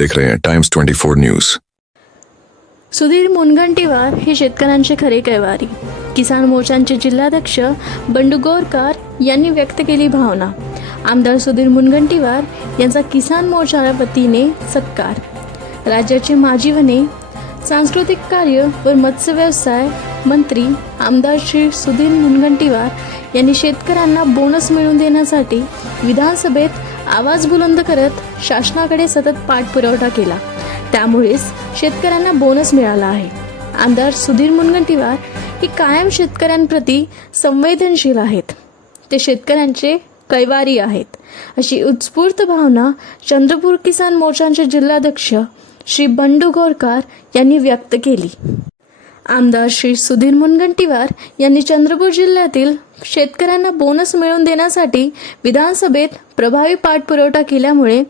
देख रहे हैं टाइम्स 24 न्यूज सुधीर मुनगंटीवार हे शेतकऱ्यांचे खरे कैवारी. किसान मोर्चांचे जिल्हाध्यक्ष बंडू गोरकार यांनी व्यक्त केली भावना. आमदार सुधीर मुनगंटीवार यांचा किसान मोर्चाच्या वतीने सत्कार. राज्याचे माजी वने सांस्कृतिक कार्य व मत्स्य व्यवसाय मंत्री आमदार श्री सुधीर मुनगंटीवार यांनी शेतकऱ्यांना बोनस मिळवून देण्यासाठी विधानसभेत आवाज बुलंद करत शासनाकडे सतत पाठपुरवठा केला. त्यामुळेच शेतकऱ्यांना बोनस मिळाला आहे. आमदार सुधीर मुनगंटीवार ही कायम शेतकऱ्यांप्रती संवेदनशील आहेत. ते शेतकऱ्यांचे कैवारी आहेत. अशी उत्स्फूर्त भावना चंद्रपूर किसान मोर्चाचे जिल्हाध्यक्ष श्री बंडू गोरकार यांनी व्यक्त केली. आमदार श्री सुधीर मुनगंटीवार यांनी चंद्रपूर जिल्ह्यातील शेतकऱ्यांना बोनस मिळवून देण्यासाठी विधानसभेत प्रभावी पाठपुरवठा केल्यामुळे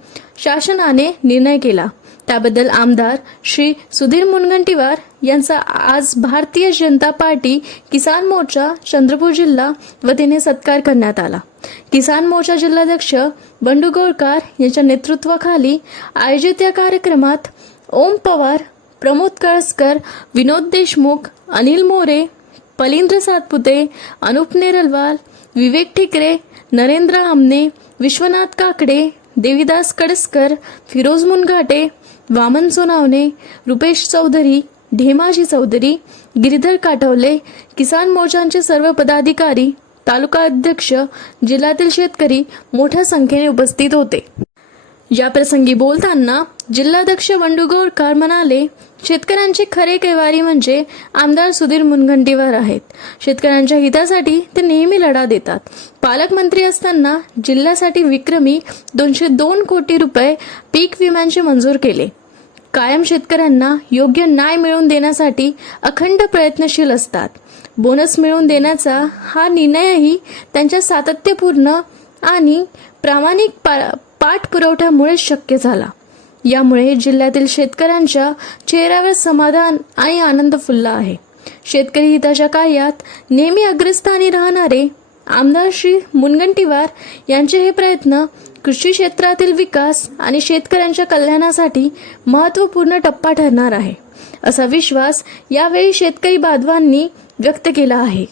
शासनाने निर्णय केला. त्याबद्दल आमदार श्री सुधीर मुनगंटीवार यांचा आज भारतीय जनता पार्टी किसान मोर्चा चंद्रपूर जिल्हा वतीने सत्कार करण्यात आला. किसान मोर्चा जिल्हाध्यक्ष बंडू गोळकार यांच्या नेतृत्वाखाली आयोजित या कार्यक्रमात ओम पवार प्रमोद कळसकर विनोद देशमुख अनिल मोरे पलिंद्र सातपुते अनुप नेरलवाल विवेक ठिकरे नरेंद्र आमने विश्वनाथ काकडे देविदास कडसकर फिरोज मुनघाटे वामन सोनावणे रुपेश चौधरी ढेमाजी चौधरी गिरीधर काठवले किसान मोर्चांचे सर्व पदाधिकारी तालुका अध्यक्ष जिल्ह्यातील शेतकरी मोठ्या संख्येने उपस्थित होते. या प्रसंगी बोलताना जिल्हाध्यक्ष बंडू गोरकार म्हणाले शेतकऱ्यांचे खरे कैवारी म्हणजे आमदार सुधीर मुनगंटीवार आहेत. शेतकऱ्यांच्या हितासाठी ते नेहमी लढा देतात. पालकमंत्री असताना जिल्ह्यासाठी विक्रमी दोनशे दोन कोटी रुपये पीक विम्यांचे मंजूर केले. कायम शेतकऱ्यांना योग्य न्याय मिळवून देण्यासाठी अखंड प्रयत्नशील असतात. बोनस मिळवून देण्याचा हा निर्णयही त्यांच्या सातत्यपूर्ण आणि प्रामाणिक पा पाठपुरवठ्यामुळे शक्य झाला. यामुळे जिल्ह्यातील शेतकऱ्यांच्या चेहऱ्यावर समाधान आणि आनंद फुलला आहे. शेतकरी हिताच्या कार्यात नेहमी अग्रस्थानी राहणारे आमदार श्री मुनगंटीवार यांचे हे प्रयत्न कृषी क्षेत्रातील विकास आणि शेतकऱ्यांच्या कल्याणासाठी महत्त्वपूर्ण टप्पा ठरणार आहे असा विश्वास यावेळी शेतकरी बांधवांनी व्यक्त केला आहे.